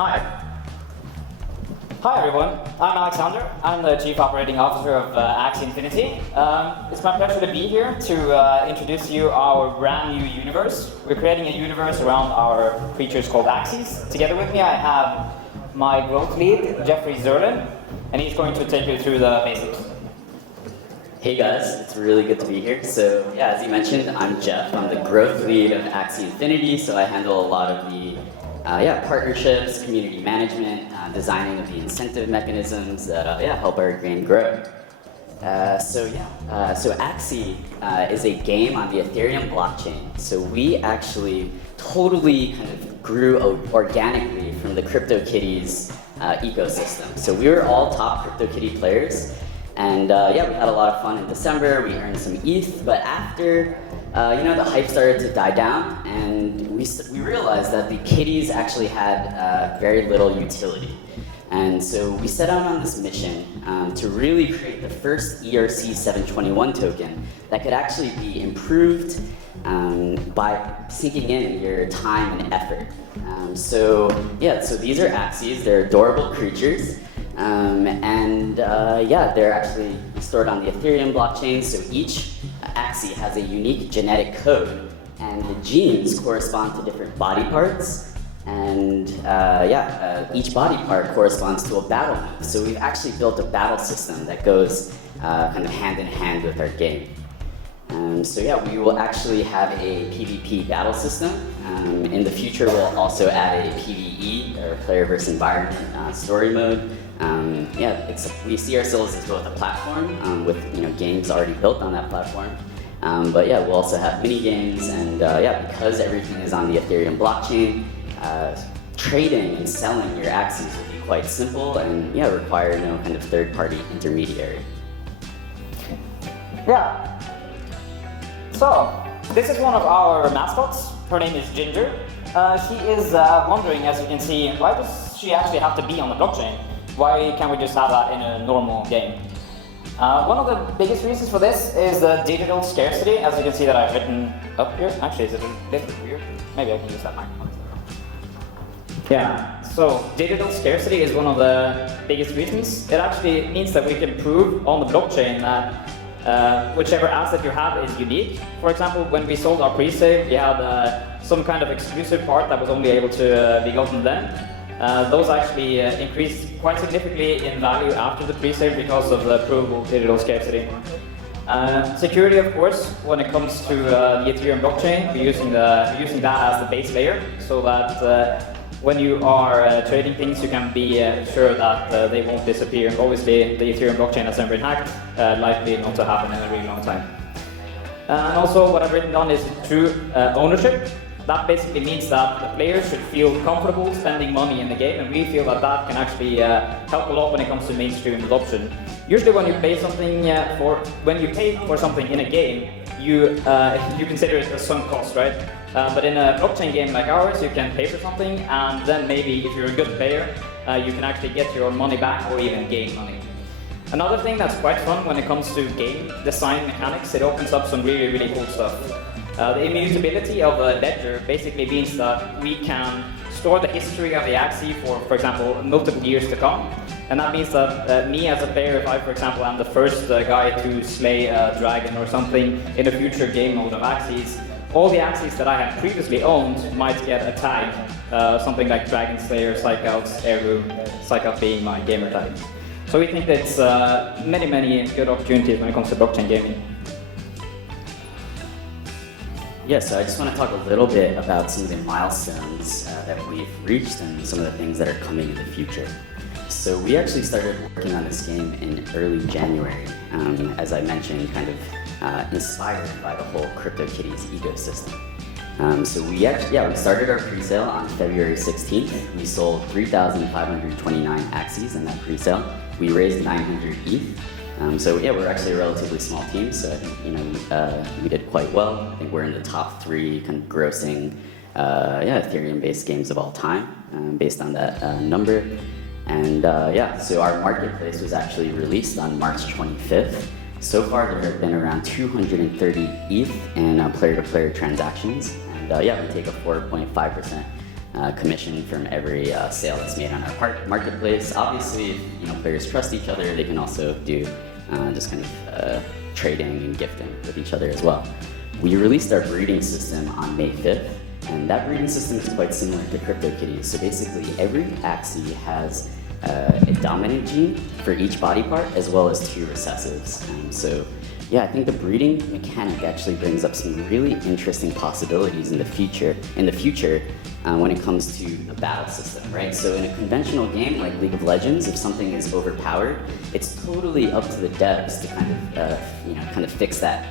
Hi. Hi everyone, I'm Alexander. I'm the Chief Operating Officer of Axie Infinity. It's my pleasure to be here to introduce to you our brand new universe. We're creating a universe around our creatures called Axies. Together with me I have my growth lead, Jeffrey Zerlin, and he's going to take you through the basics. Hey guys, it's really good to be here. So yeah, as you mentioned, I'm Jeff. I'm the growth lead of Axie Infinity, so I handle a lot of the partnerships, community management, designing of the incentive mechanisms that help our game grow. So Axie is a game on the Ethereum blockchain. So we actually totally kind of grew organically from the CryptoKitties ecosystem. So we were all top CryptoKitty players. And we had a lot of fun in December. We earned some ETH, but after the hype started to die down, and we realized that the kitties actually had very little utility. And so we set out on this mission to really create the first ERC 721 token that could actually be improved by sinking in your time and effort. So these are Axies. They're adorable creatures. They're actually stored on the Ethereum blockchain, so each Axie has a unique genetic code, and the genes correspond to different body parts, and each body part corresponds to a battle map. So we've actually built a battle system that goes kind of hand in hand with our game. We will actually have a PvP battle system. In the future, we'll also add a PvE, or player versus environment story mode. We see ourselves as both a platform with games already built on that platform. We'll also have mini games, and because everything is on the Ethereum blockchain, trading and selling your Axies will be quite simple and require no kind of third-party intermediary. Yeah. So, this is one of our mascots. Her name is Ginger. She is wondering, as you can see, why does she actually have to be on the blockchain? Why can't we just have that in a normal game? One of the biggest reasons for this is the digital scarcity, as you can see that I've written up here. Actually, is it a little bit weird? Maybe I can use that microphone. Yeah, so digital scarcity is one of the biggest reasons. It actually means that we can prove on the blockchain that whichever asset you have is unique. For example, when we sold our pre-save, we had some kind of exclusive part that was only able to be gotten then. Those actually increased quite significantly in value after the pre-sale because of the provable digital scarcity. Security, of course, when it comes to the Ethereum blockchain, we're using that as the base layer, so that when you are trading things, you can be sure that they won't disappear. Obviously, the Ethereum blockchain has never been hacked, likely not to happen in a really long time. And also, what I've written down is true ownership. That basically means that the players should feel comfortable spending money in the game, and we feel that that can actually help a lot when it comes to mainstream adoption. Usually, when you pay for something in a game, you consider it a sunk cost, right? But in a blockchain game like ours, you can pay for something, and then maybe if you're a good player, you can actually get your money back or even gain money. Another thing that's quite fun when it comes to game design mechanics, it opens up some really, really cool stuff. The immutability of a ledger basically means that we can store the history of the Axie for example, multiple years to come. And that means that me as a player, if I, for example, am the first guy to slay a dragon or something in a future game mode of Axies, all the Axies that I had previously owned might get a tag, something like Dragon Slayer, Psychout's Heirloom, Psychout being my gamer tag. So we think there's many, many good opportunities when it comes to blockchain gaming. So I just want to talk a little bit about some of the milestones that we've reached and some of the things that are coming in the future. So we actually started working on this game in early January, as I mentioned, kind of inspired by the whole CryptoKitties ecosystem. We started our pre-sale on February 16th. We sold 3,529 Axies in that pre-sale. We raised 900 ETH. We're actually a relatively small team, so I think we did quite well. I think we're in the top 3 kind of grossing Ethereum-based games of all time, based on that number. And so our marketplace was actually released on March 25th. So far, there have been around 230 ETH in player-to-player transactions, and we take a 4.5% commission from every sale that's made on our marketplace. Obviously, if players trust each other, they can also do just kind of trading and gifting with each other as well. We released our breeding system on May 5th, and that breeding system is quite similar to CryptoKitties. So basically, every Axie has a dominant gene for each body part, as well as 2 recessives. So yeah, I think the breeding mechanic actually brings up some really interesting possibilities in the future. When it comes to the battle system, right? So in a conventional game like League of Legends, if something is overpowered, it's totally up to the devs to kind of fix that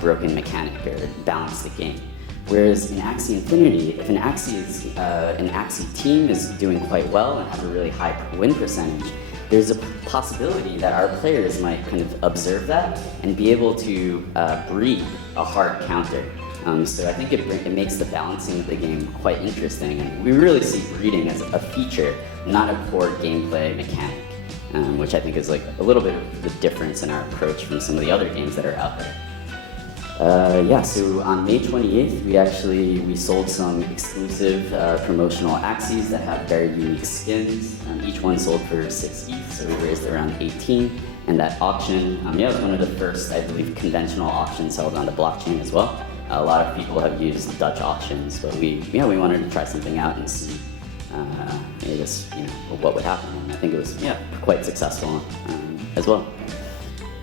broken mechanic or balance the game. Whereas in Axie Infinity, if an Axie team is doing quite well and has a really high win percentage, there's a possibility that our players might kind of observe that and be able to breed a hard counter. So I think it makes the balancing of the game quite interesting, and we really see breeding as a feature, not a core gameplay mechanic, which I think is like a little bit of the difference in our approach from some of the other games that are out there. So on May 28th, we sold some exclusive promotional Axies that have very unique skins. Each one sold for 6 ETH, so we raised around 18. And that auction, it was one of the first, I believe, conventional auctions held on the blockchain as well. A lot of people have used Dutch auctions, but we wanted to try something out and see what would happen. And I think it was quite successful as well.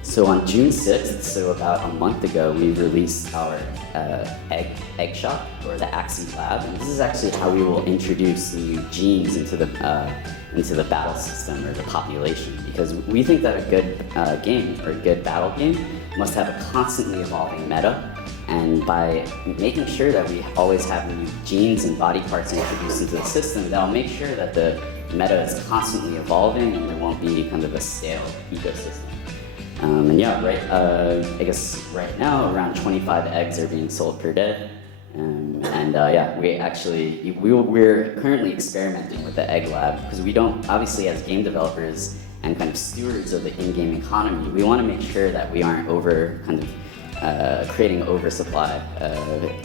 So on June 6th, so about a month ago, we released our egg shop, or the Axie Lab. And this is actually how we will introduce new genes into the battle system or the population, because we think that a good game or a good battle game must have a constantly evolving meta. And by making sure that we always have new genes and body parts introduced into the system, that'll make sure that the meta is constantly evolving and there won't be kind of a stale ecosystem. I guess right now around 25 eggs are being sold per day. We're currently experimenting with the egg lab, because we don't, obviously as game developers and kind of stewards of the in-game economy, we want to make sure that we aren't creating oversupply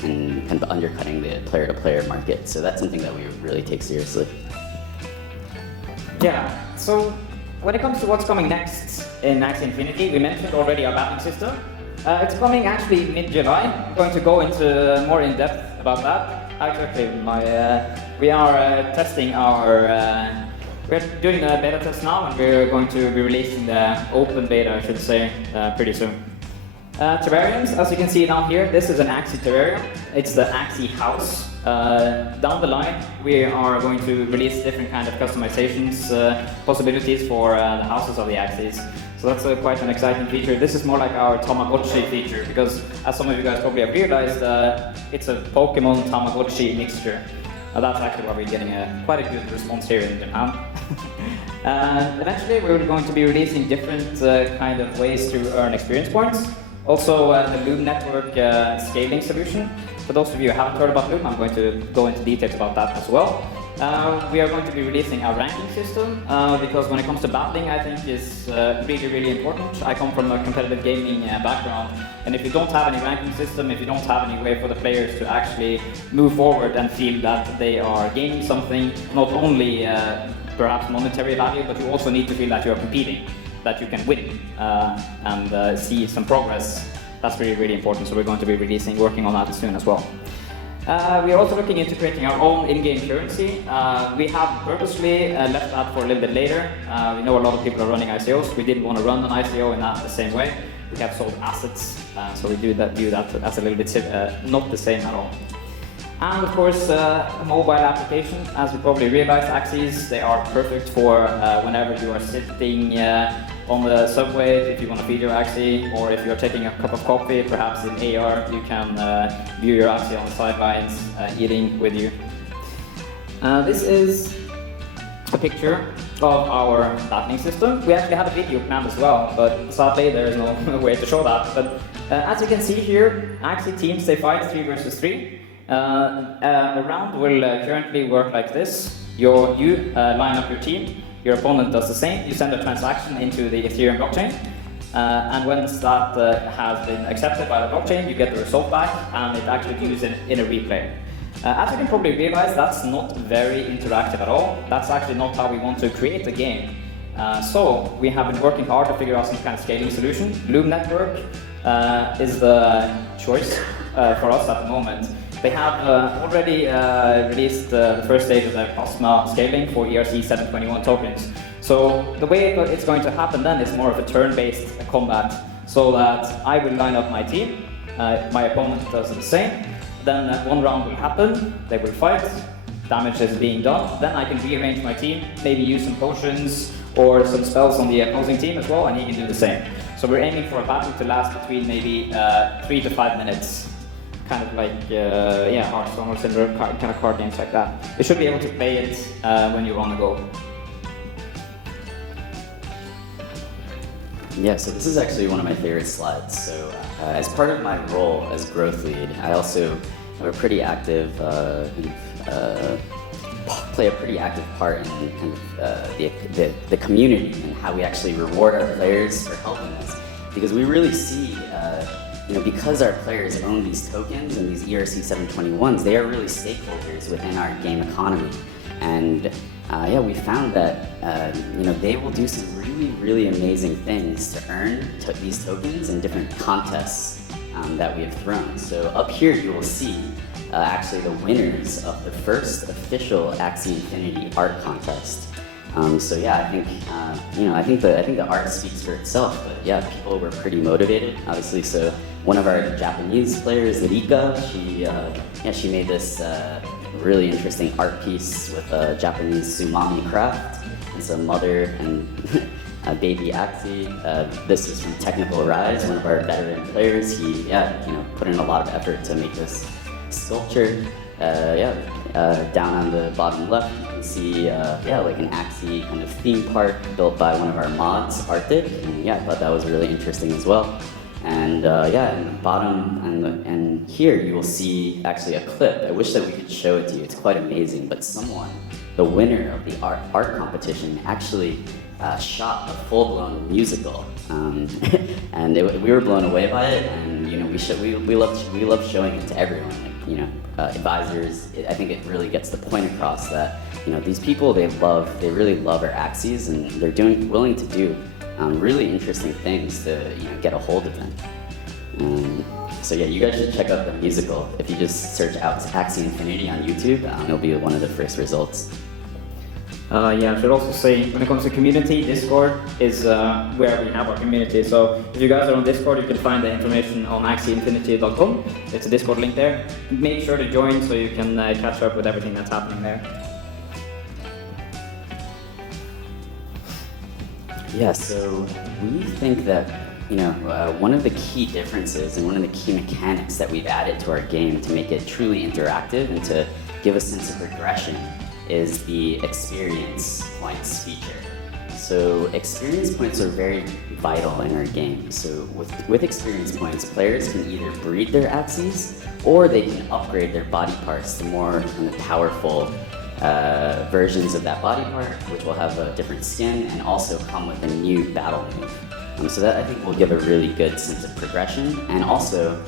and kind of undercutting the player-to-player market. So that's something that we really take seriously. Yeah, so when it comes to what's coming next in Axie Infinity, we mentioned already our battling system. It's coming actually mid-July. I'm going to go into more in depth about that. Actually, we are testing we're doing the beta test now, and we're going to be releasing the open beta, I should say, pretty soon. Terrariums, as you can see down here, this is an Axie terrarium. It's the Axie house. Down the line, we are going to release different kind of customizations, possibilities for the houses of the Axies. So that's quite an exciting feature. This is more like our Tamagotchi feature, because as some of you guys probably have realized, it's a Pokemon Tamagotchi mixture. That's actually why we're getting quite a good response here in Japan. Eventually, we're going to be releasing different kind of ways to earn experience points. Also, the Loom network scaling solution. For those of you who haven't heard about Loom, I'm going to go into details about that as well. We are going to be releasing our ranking system, because when it comes to battling, I think is really, really important. I come from a competitive gaming background, and if you don't have any ranking system, if you don't have any way for the players to actually move forward and feel that they are gaining something, not only perhaps monetary value, but you also need to feel that you are competing, that you can win and see some progress. That's really, really important. So we're going to be working on that soon as well. We are also looking into creating our own in-game currency. We have purposely left that for a little bit later. We know a lot of people are running ICOs. We didn't want to run an ICO in that the same way. We have sold assets, so we view that as a little bit not the same at all. And of course, a mobile application. As you probably realize, Axies, they are perfect for whenever you are sitting on the subway, if you want to feed your Axie, or if you're taking a cup of coffee, perhaps in AR, you can view your Axie on the sidelines, eating with you. This is a picture of our battling system. We actually had a video planned as well, but sadly there is no way to show that. But as you can see here, Axie teams, they fight 3 versus 3. A round will currently work like this. You line up your team, your opponent does the same, you send a transaction into the Ethereum blockchain, and once that has been accepted by the blockchain, you get the result back, and it actually used in a replay. As you can probably realize, that's not very interactive at all. That's actually not how we want to create a game. So we have been working hard to figure out some kind of scaling solution. Loom Network is the choice for us at the moment. They have already released the first stage of their plasma scaling for ERC 721 tokens. So the way it's going to happen then is more of a turn-based combat, so that I will line up my team, my opponent does the same, then one round will happen, they will fight, damage is being done, then I can rearrange my team, maybe use some potions or some spells on the opposing team as well, and he can do the same. So we're aiming for a battle to last between maybe 3 to 5 minutes. Kind of like, Hearthstone or similar kind of card games like that. You should be able to play it when you're on the go. Yeah, so this is actually one of my favorite slides. So as part of my role as growth lead, I also have a pretty active, play a pretty active part in kind of, the community and how we actually reward our players for helping us. Because we really see, because our players own these tokens and these ERC 721s, they are really stakeholders within our game economy. And we found that they will do some really amazing things to earn these tokens in different contests that we have thrown. So up here you will see actually the winners of the first official Axie Infinity art contest. I think the art speaks for itself. But yeah, people were pretty motivated, obviously. So one of our Japanese players, Rika, she made this really interesting art piece with a Japanese sumami craft. It's a mother and a baby Axie. This is from Technical Rise, one of our veteran players. He put in a lot of effort to make this sculpture. Down on the bottom left, you can see like an Axie kind of theme park built by one of our mods, Arctic. And I thought that was really interesting as well. And in the bottom and here you will see actually a clip. I wish that we could show it to you. It's quite amazing. But someone, the winner of the art competition, actually shot a full-blown musical, and we were blown away by it. And we love showing it to everyone. Advisors. I think it really gets the point across that these people, they really love our Axies, and they're willing to do really interesting things to get a hold of them. You guys should check out the musical. If you just search out Axie Infinity on YouTube, it'll be one of the first results. I should also say, when it comes to community, Discord is where we have our community. So if you guys are on Discord, you can find the information on axieinfinity.com. It's a Discord link there. Make sure to join so you can catch up with everything that's happening there. Yeah, so we think that one of the key differences and one of the key mechanics that we've added to our game to make it truly interactive and to give a sense of progression is the experience points feature. So experience points are very vital in our game. So with experience points, players can either breed their Axies or they can upgrade their body parts to more kind of powerful versions of that body part, which will have a different skin and also come with a new battle move. So that I think will give a really good sense of progression and also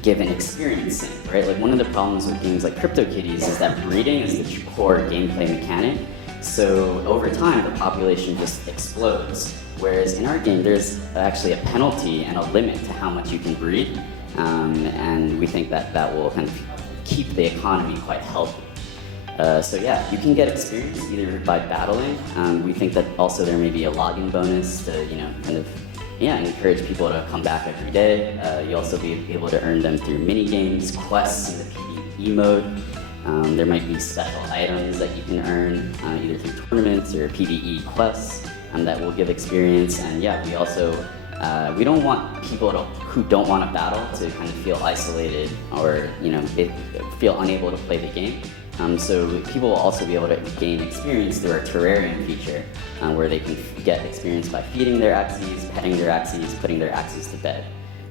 give an experience in it, right? Like one of the problems with games like CryptoKitties is that breeding is the core gameplay mechanic. So over time, the population just explodes. Whereas in our game, there's actually a penalty and a limit to how much you can breed. And we think that will kind of keep the economy quite healthy. You can get experience either by battling. We think that also there may be a login bonus to, encourage people to come back every day. You'll also be able to earn them through mini games, quests in the PvE mode. There might be special items that you can earn either through tournaments or PvE quests that will give experience. And we also we don't want people who don't want to battle to kind of feel isolated or feel unable to play the game. So people will also be able to gain experience through our terrarium feature, where they can get experience by feeding their Axies, petting their Axies, putting their Axies to bed.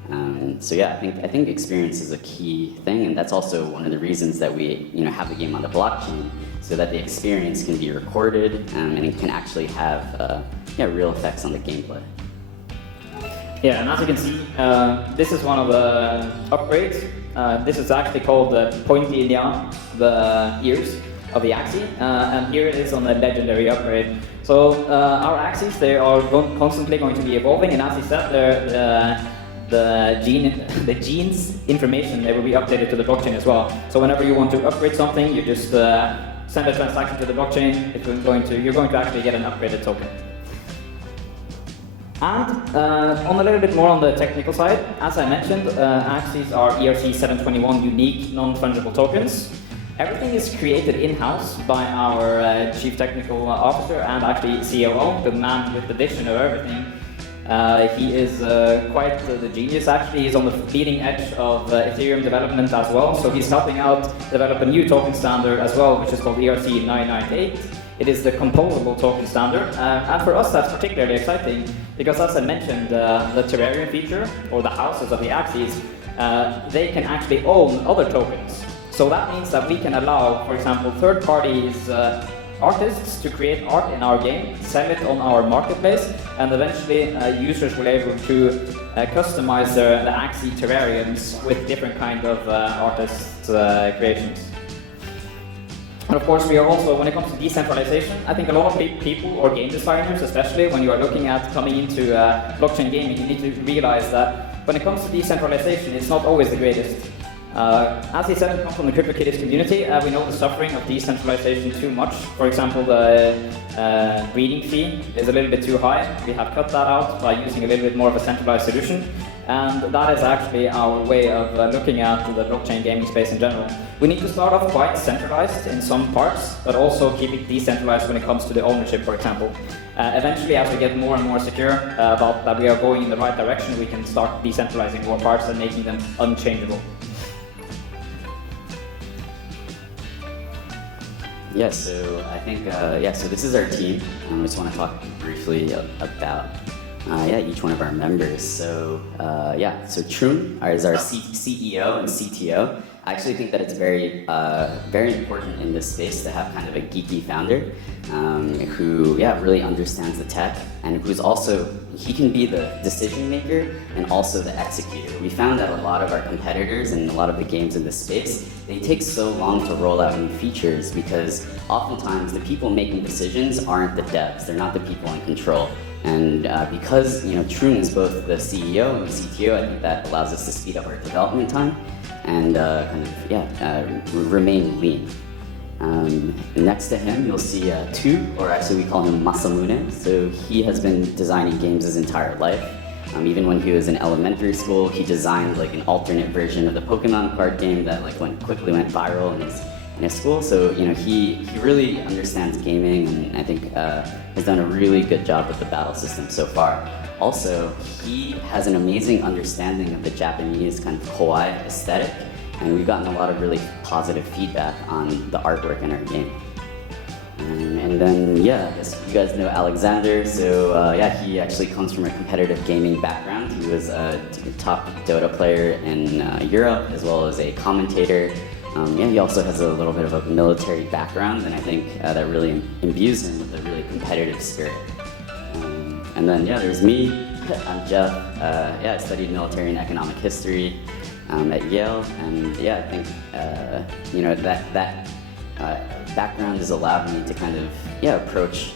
I think experience is a key thing, and that's also one of the reasons that we have the game on the blockchain, so that the experience can be recorded and it can actually have real effects on the gameplay. Yeah, and as you can see, this is one of the upgrades. This is actually called the pointy Indian, the ears of the Axie, and here it is on the legendary upgrade. So our Axies, they are constantly going to be evolving, and as he said, the genes information, they will be updated to the blockchain as well. So whenever you want to upgrade something, you just send a transaction to the blockchain. You're going to actually get an upgraded token. And on a little bit more on the technical side, as I mentioned, Axies are ERC 721 unique non-fungible tokens. Everything is created in-house by our Chief Technical Officer and actually COO, the man with the vision of everything. He is quite the genius actually. He's on the leading edge of Ethereum development as well, so he's helping out develop a new token standard as well, which is called ERC 998. It is the composable token standard, and for us that's particularly exciting because, as I mentioned, the terrarium feature, or the houses of the Axies, they can actually own other tokens. So that means that we can allow, for example, third parties, artists to create art in our game, sell it on our marketplace, and eventually users will be able to customize the Axie terrariums with different kind of artists' creations. And of course, we are also, when it comes to decentralization, I think a lot of people, or game designers especially, when you are looking at coming into blockchain gaming, you need to realize that when it comes to decentralization, it's not always the greatest. As he said, we come from the CryptoKitties community. We know the suffering of decentralization too much. For example, the breeding fee is a little bit too high. We have cut that out by using a little bit more of a centralized solution. And that is actually our way of looking at the blockchain gaming space in general. We need to start off quite centralized in some parts, but also keep it decentralized when it comes to the ownership, for example. Eventually, as we get more and more secure about that we are going in the right direction, we can start decentralizing more parts and making them unchangeable. Yeah, so I think, so this is our team. I just want to talk briefly about each one of our members. So so Trun is our CEO and CTO. I actually think that it's very important in this space to have kind of a geeky founder who really understands the tech, and who's also, he can be the decision maker and also the executor. We found that a lot of our competitors and a lot of the games in this space, they take so long to roll out new features because oftentimes the people making decisions aren't the devs, they're not the people in control. And because Trun is both the CEO and the CTO, I think that allows us to speed up our development time and remain lean. Next to him, you'll see Tu, or actually we call him Masamune. So he has been designing games his entire life. Even when he was in elementary school, he designed like an alternate version of the Pokemon card game that quickly went viral in his school. So he really understands gaming, and I think has done a really good job with the battle system so far. Also, he has an amazing understanding of the Japanese kind of kawaii aesthetic, and we've gotten a lot of really positive feedback on the artwork in our game. And then, I guess you guys know Alexander. So he actually comes from a competitive gaming background. He was a top Dota player in Europe, as well as a commentator. He also has a little bit of a military background, and I think that really imbues him with a really competitive spirit. And then, there's me. I'm Jeff. I studied military and economic history at Yale, and I think that background has allowed me to kind of approach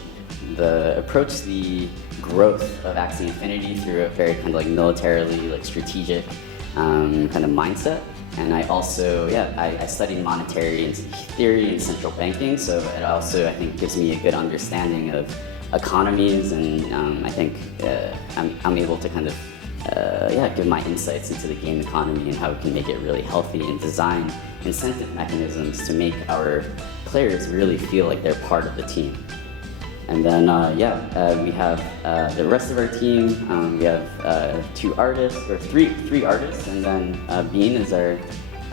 the growth of Axie Infinity through a very kind of militarily strategic kind of mindset. And I also, I studied monetary theory and central banking, so it also, I think, gives me a good understanding of economies, and I think I'm able to kind of, give my insights into the game economy and how we can make it really healthy and design incentive mechanisms to make our players really feel like they're part of the team. And then, we have the rest of our team. We have three artists, and then Bean is our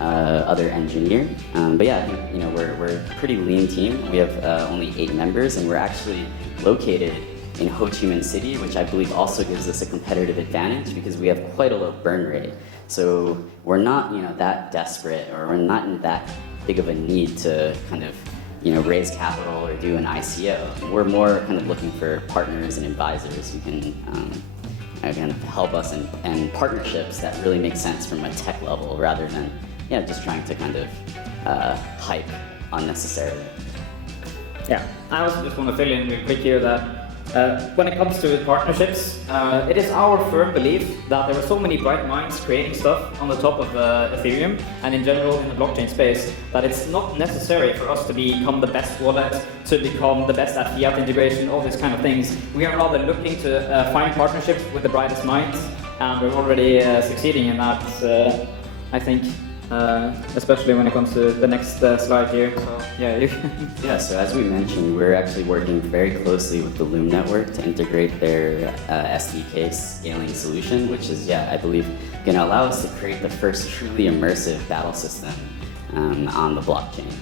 other engineer. I think we're a pretty lean team. We have only 8 members, and we're actually located in Ho Chi Minh City, which I believe also gives us a competitive advantage because we have quite a low burn rate. So we're not that desperate, or we're not in that big of a need to kind of raise capital or do an ICO. We're more kind of looking for partners and advisors who can again help us in partnerships that really make sense from a tech level rather than just trying to kind of hype unnecessarily. Yeah, I also just want to fill in real quick here that when it comes to partnerships, it is our firm belief that there are so many bright minds creating stuff on the top of Ethereum and in general in the blockchain space that it's not necessary for us to become the best wallet, to become the best at fiat integration, all these kind of things. We are rather looking to find partnerships with the brightest minds, and we're already succeeding in that, I think. Especially when it comes to the next slide here. So yeah, you Yeah, so as we mentioned, we're actually working very closely with the Loom network to integrate their SDK scaling solution, which is, I believe, going to allow us to create the first truly immersive battle system on the blockchain.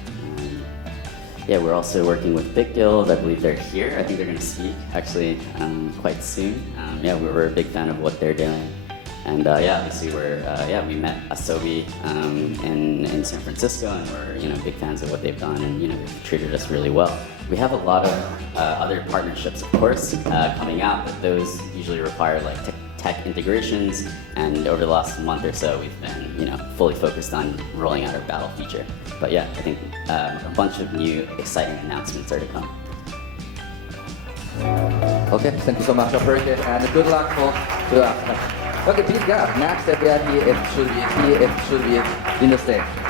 We're also working with BitGuild. I believe they're here. I think they're going to speak actually quite soon. We're a big fan of what they're doing. And obviously we met Asobi in San Francisco, and we're big fans of what they've done, and they've treated us really well. We have a lot of other partnerships, of course, coming out, but those usually require like tech integrations. And over the last month or so, we've been fully focused on rolling out our battle feature. But I think a bunch of new exciting announcements are to come. Okay, thank you so much, operator, and good luck to us. Okay, please, guys, next step, he should be in the stage.